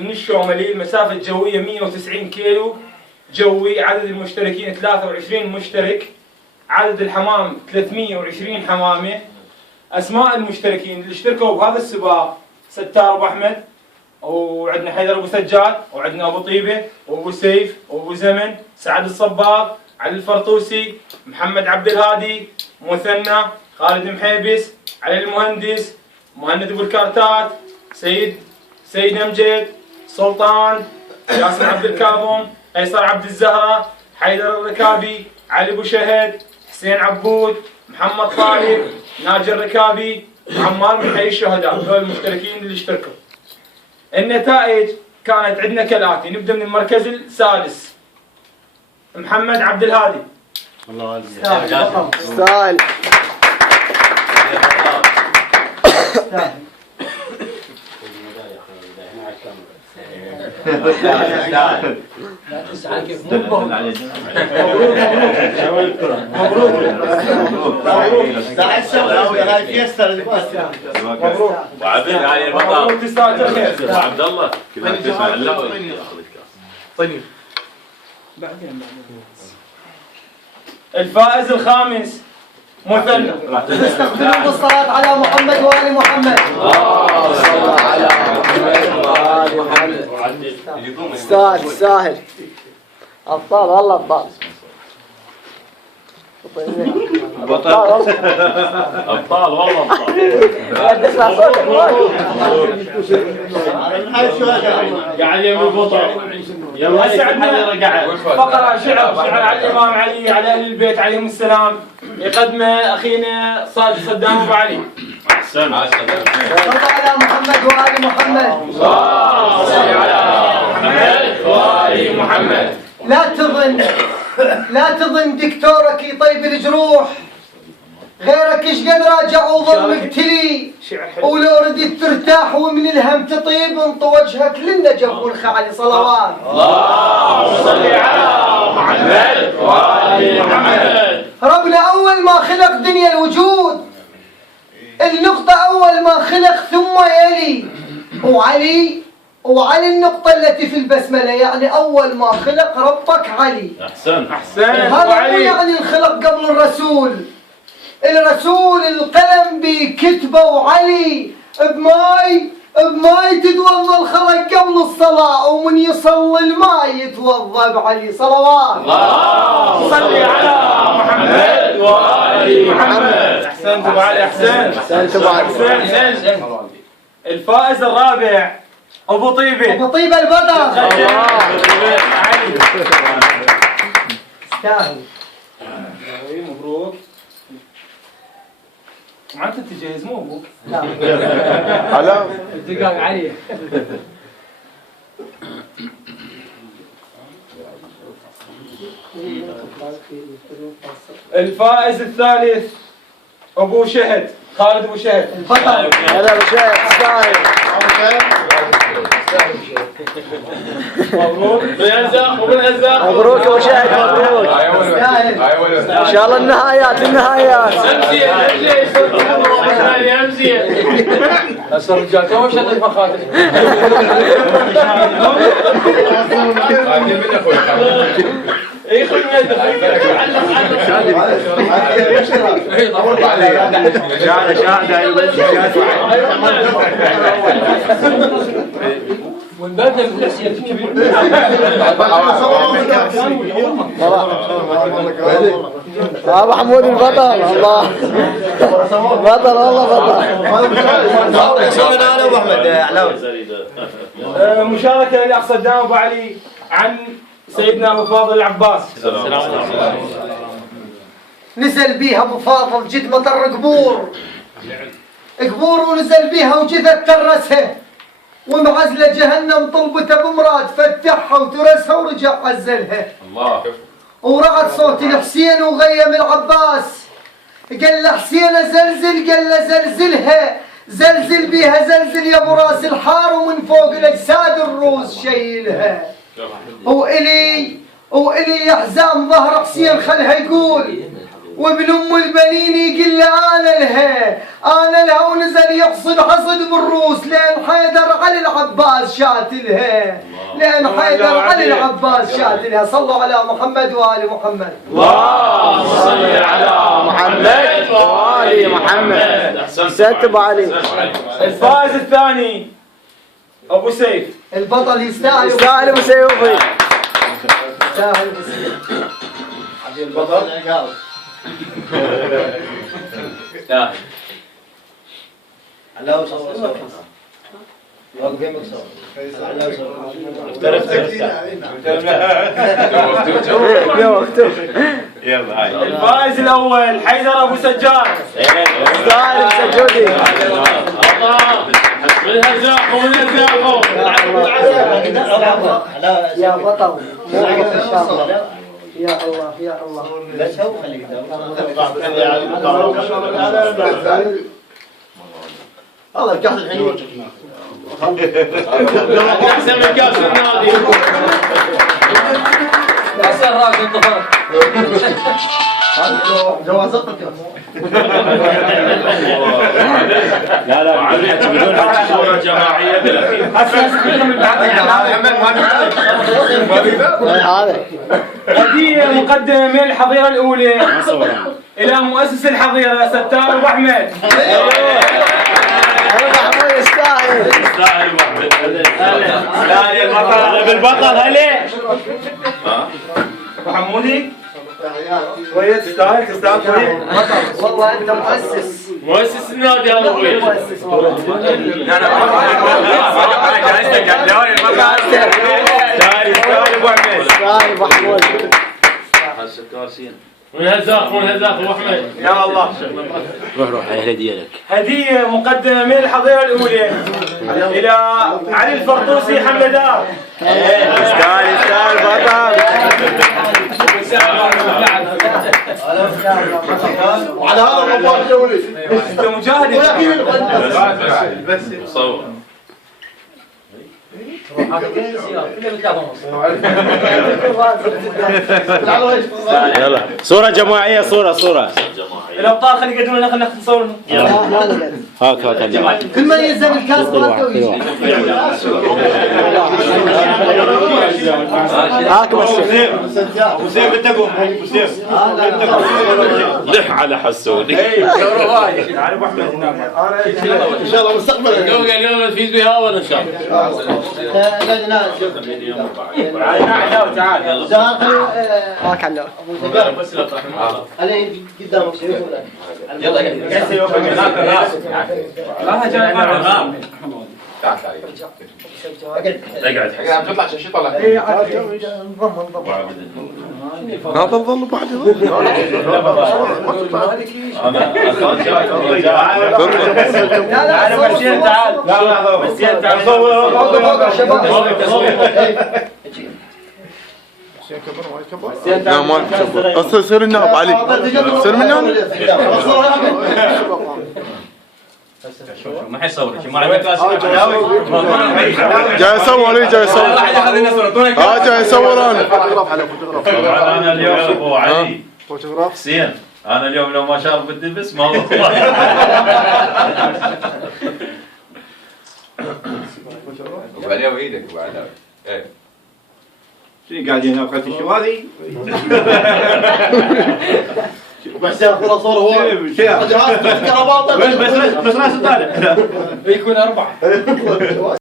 من الشوملي المسافة الجوية 190 كيلو جوي. عدد المشتركين 23 مشترك. عدد الحمام 320 حمامة. أسماء المشتركين اللي اشتركوا بهذا السباق: ستار أبو أحمد، وعندنا حيدر أبو سجاد، وعندنا أبو طيبة، وأبو سيف، وأبو زمن، سعد الصباغ، علي الفرطوسي، محمد عبد الهادي، مثنى، خالد محيبس، علي المهندس، مهند أبو الكارتات، سيد أمجد، سلطان، ياسر عبد الكاظم، قيصر عبد الزهرة، حيدر الركابي، علي أبو شهد، حسين عبود، محمد طارق، ناجي الركابي، وعمار من حي الشهداء. هذول المشتركين اللي اشتركوا. النتائج كانت عندنا كالآتي: نبدأ من المركز السادس محمد عبد الهادي. الله ستايل. وعبد علي البطل وعبد الله كلها تسمع له. طيب الفائز الخامس مثنى. نستقبلون بالصلاة على محمد وآل محمد. صلى على محمد وآل محمد. سهل أبطال والله أبطال. أبطال والله أبطال. قاعد يعمل بطل. يلا قاعد فقرة شعر على الإمام علي، على أهل البيت عليهم السلام، يقدمه أخينا صدام أبو علي. أحسن. صلى على محمد وآل محمد. صل على محمد وآل محمد. لا تظن دكتورك يطيب الجروح، غيرك ايش قد راجع وظل مبتلي، ولو ردت ترتاح ومن الهم تطيب انط وجهك للنجف والخعلي. صلوات. اللهم صل على محمد وآل محمد. ربنا أول ما خلق دنيا الوجود، النقطة أول ما خلق ثم يلي، وعلي النقطة التي في البسملة، يعني أول ما خلق ربك علي. أحسن. هذا مو يعني الخلق قبل الرسول القلم بكتبه وعلي بماي تتوضا الخلق قبل الصلاة، ومن يصلي الماء يتوضا بعلي. صلوات. اللهم صل على محمد وآل محمد. أحسنت أبو علي. أحسنت. الفائز الرابع أبو طيبة. البطل. استاهل. مبروك. ما أنت تجهز مو أبوك؟ لا. على الدقاق علي. الفائز الثالث أبو شهد، خالد أبو شهد. البطل. هلا أبو شهد. استاهل. مبروك. مبروك أبو شهد. مبروك. إن شاء الله النهايات. هسه الرجال تو شدت مخاطر. اي خذ ابو حمود البطل. الله بطل والله بطل. شلون انا ابو احمد علاوي. مشاركه للاخ صدام ابو علي عن سيدنا ابو فاضل العباس. نزل بيها ابو فاضل جد مطر قبور ونزل بيها وجثت ترسها، ومعزله جهنم طلبته بمراد فتحها وترسها ورجع عزلها. الله. ورعد صوت الحسين وغيم العباس، قال له حسين زلزل، قال له زلزلها، زلزل بيها زلزل يا ابو راس الحار، ومن فوق الاجساد الروس شيلها. وإلي يا حزام ظهر حسين خلها يقول، وابن ام البنين يقول له انا لها ونزل يحصد حصد بالروس لين حيدر علي العباس شاتلها لين حيدر علي العباس شاتلها. صلوا على محمد وآل محمد. اللهم صل على محمد وآل محمد. أحسنت أبو علي. الفائز الثاني ابو سيف. البطل يستاهل أبو سيوفي. يستاهل ابو سيف. البطل الفائز الاول حيدر ابو سجاد. يستاهل ابو سجودي. يا بطل ان شاء الله. يا الله يا الله. هذا الكاس الحين احسن من كاس النادي. كسر راس انت جوازات الكاس. لا بدون صورة جماعية بالاخير. هدية مقدمة من الحظيرة الأولى إلى مؤسس الحظيرة ستار أبو أحمد. يستاهل. يستاهل ابو احمد. يستاهل البطل. بالبطل هلا. أبو حمودي. كويس تستاهل كويس. والله انت مؤسس. مؤسس النادي هذا ابوي. مؤسس يستاهل ابو حمود. من هزاق ابو احمد. يا الله. روح هي هدية لك. هدية مقدمة من الحظيرة الأولى إلى علي الفرطوسي حمدان. يستاهل بطل. وعلى هذا الموضوع الدولي أنت مجاهد. صور. يلا صورة جماعية. صورة الأبطال خلي يقدرون خلينا نصور. هاك كل من يلزم الكاس مالته ويجي. هاك بس. ابو سيف انت قوم. ابو سيف لح على حسوني. تعال ابو احمد هناك. ان شاء الله مستقبلا. اليوم تفيز بها ولا ان شاء الله. تعال هاك على بس لا تروح قدامك يلا لا جاي معنا. اقعد حسن. تطلع شيء طلع. هذا ظل بعد تعال مسيان تعال. لا مسيان تعال لا ما اصير سير النهب علي سير من هنا ما حيصور شيء ما عندك كاس. جاي اصور جاي اصور جاي اصور انا اليوم ابو علي حسين انا اليوم لو ما شارب بالدبس ما هو وبعدين ايدك وبعدين ايه شنو قاعدين هنا بخلف الشواري؟ بس ياخذ صوره هو بس راس طالع يكون 4.